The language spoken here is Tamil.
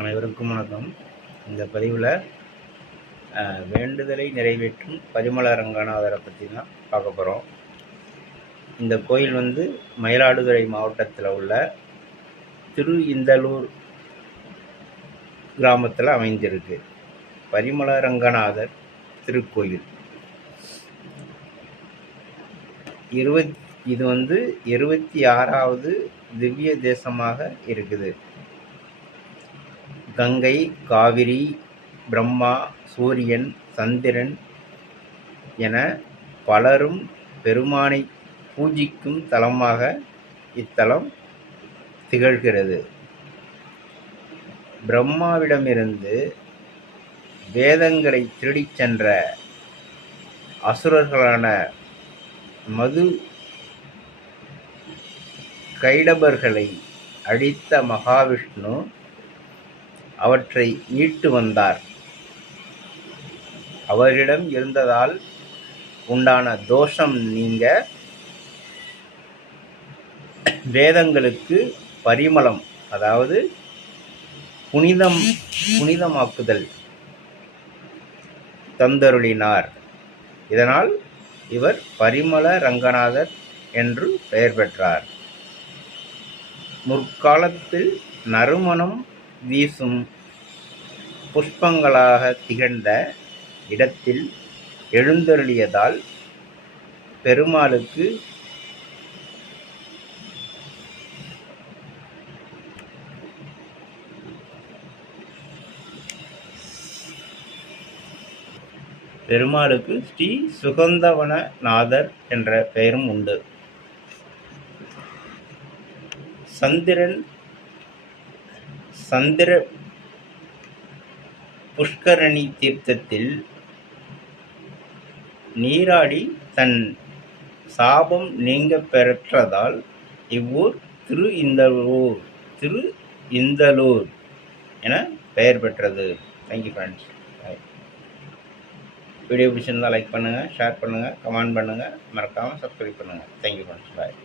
அனைவருக்கும் வணக்கம். இந்த பதிவில் வேண்டுதலை நிறைவேற்றும் பரிமள ரங்கநாதரை பற்றி தான் பார்க்க போகிறோம். இந்த கோயில் மயிலாடுதுறை மாவட்டத்தில் உள்ள திரு இந்தலூர் கிராமத்தில் அமைந்திருக்கு. பரிமள ரங்கநாதர் திருக்கோயில் இது 26வது திவ்ய தேசமாக இருக்குது. கங்கை, காவிரி, பிரம்மா, சூரியன், சந்திரன் என பலரும் பெருமானை பூஜிக்கும் தலமாக இத்தலம் திகழ்கிறது. பிரம்மாவிடமிருந்து வேதங்களை திருடிச் சென்ற அசுரர்களான மது கைடபர்களை அழித்த மகாவிஷ்ணு அவற்றை மீட்டு வந்தார். அவரிடம் இருந்ததால் உண்டான தோஷம் நீங்க வேதங்களுக்கு பரிமளம், அதாவது புனிதமாக்குதல் தந்தருளினார். இதனால் இவர் பரிமள ரங்கநாதர் என்று பெயர் பெற்றார். முற்காலத்தில் நறுமணம் வீசும் புஷ்பங்களாக திகழ்ந்த இடத்தில் எழுந்தருளியதால் பெருமாளுக்கு ஸ்ரீ சுகந்தவனநாதர் என்ற பெயரும் உண்டு. சந்திர புஷ்கரணி தீர்த்தத்தில் நீராடி தன் சாபம் நீங்க பெற்றதால் இவ்வூர் திரு இந்தலூர் என பெயர் பெற்றது. Thank you friends. வீடியோ பிடிச்சிருந்தால் லைக் பண்ணுங்கள், ஷேர் பண்ணுங்கள், கமெண்ட் பண்ணுங்கள், மறக்காமல் சப்ஸ்கிரைப் பண்ணுங்கள். Thank you friends. பாய்.